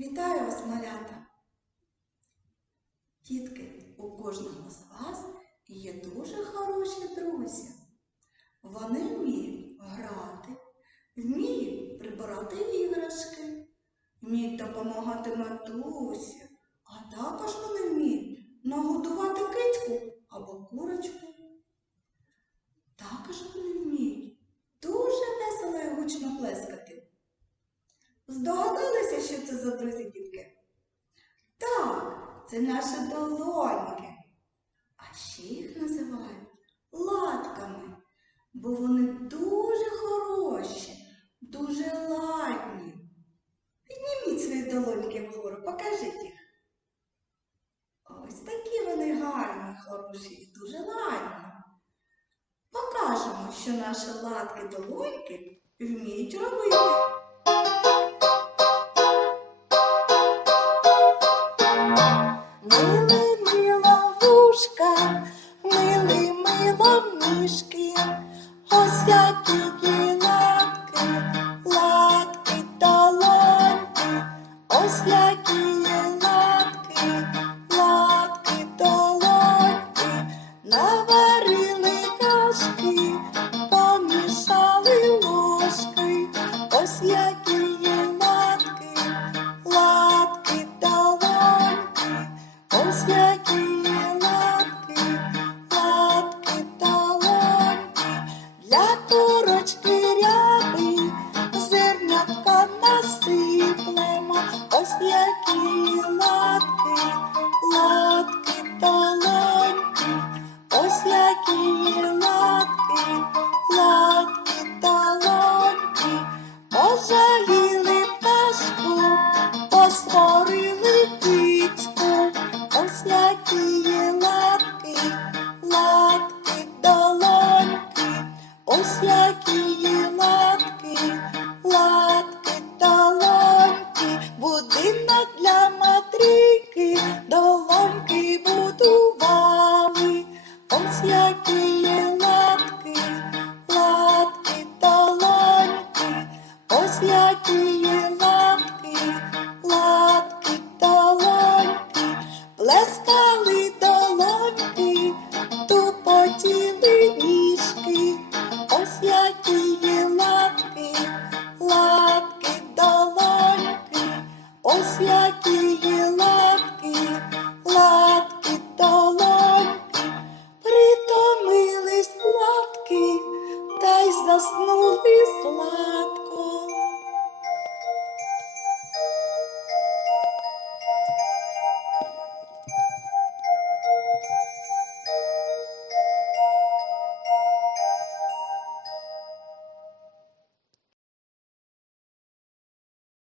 Вітаю вас, малята! Дітки, у кожного з вас є дуже хороші друзі. Вони вміють грати, вміють прибирати іграшки, вміють допомагати матусі, а також вони вміють нагодувати кицьку або курочку. Також вони вміють дуже весело і гучно плескати. Здогадалися, що це за друзі, дітки? Так, це наші долоньки. А ще їх називають латками, бо вони дуже хороші, дуже ладні. Підніміть свої долоньки вгору, покажіть їх. Ось такі вони гарні, хороші і дуже ладні. Покажемо, що наші латки долоньки вміють робити. Мили мило ніжки, ось які латки, ось які заснули сладко.